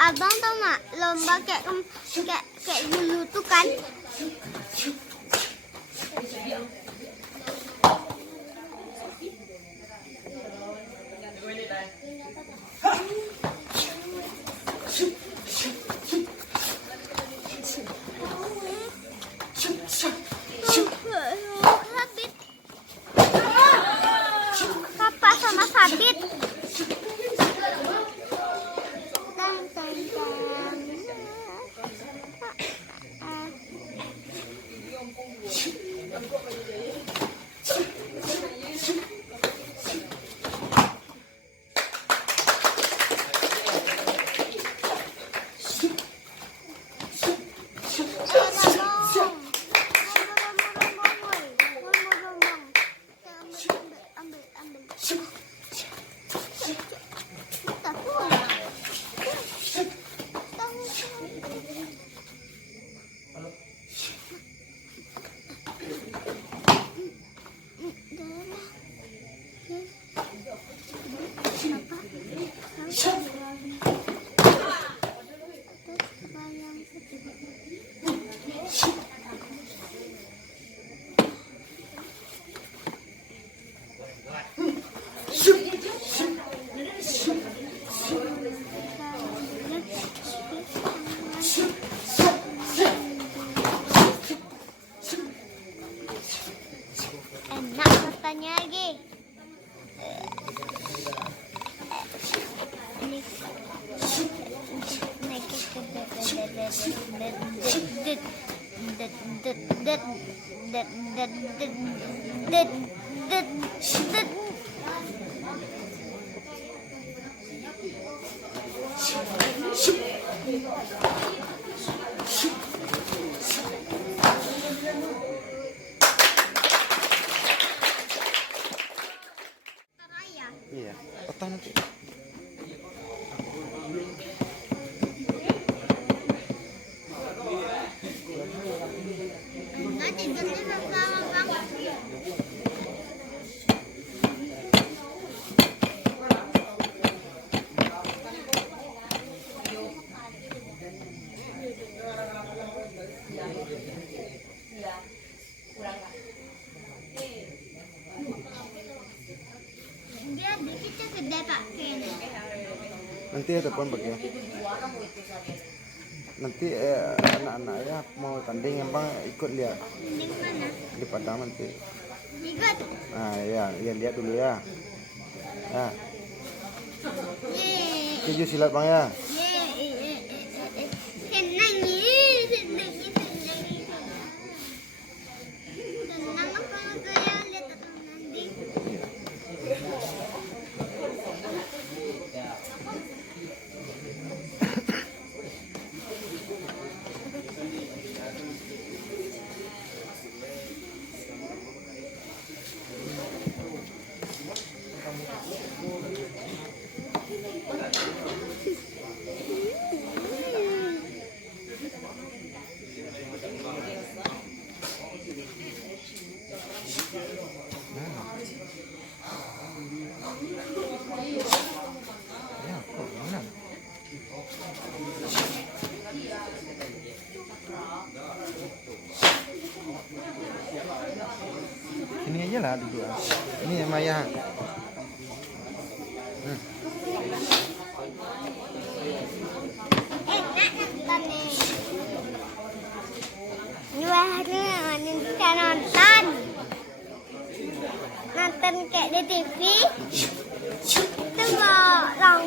Abang tau nggak lomba kayak dulu tuh kan? Sabit. Papa sama Sabit. Enak katanya lagi. Iya, petang nanti. Dia dikitnya gede pakai. Nanti ya telepon pakai. Nanti anak-anaknya mau tanding yang bang ikut lihat Di mana? di Padang nanti. Ikut. Nah ya lihat dulu ya. Nah, Yeay. tujuh silat bang ya. Senang apa kayak lihat orang nanti. Ya, kok mana? Ini aja lah duduk. Ini yang Maya. Enak nonton nih. Bisa nonton kayak di TV. Tunggu, long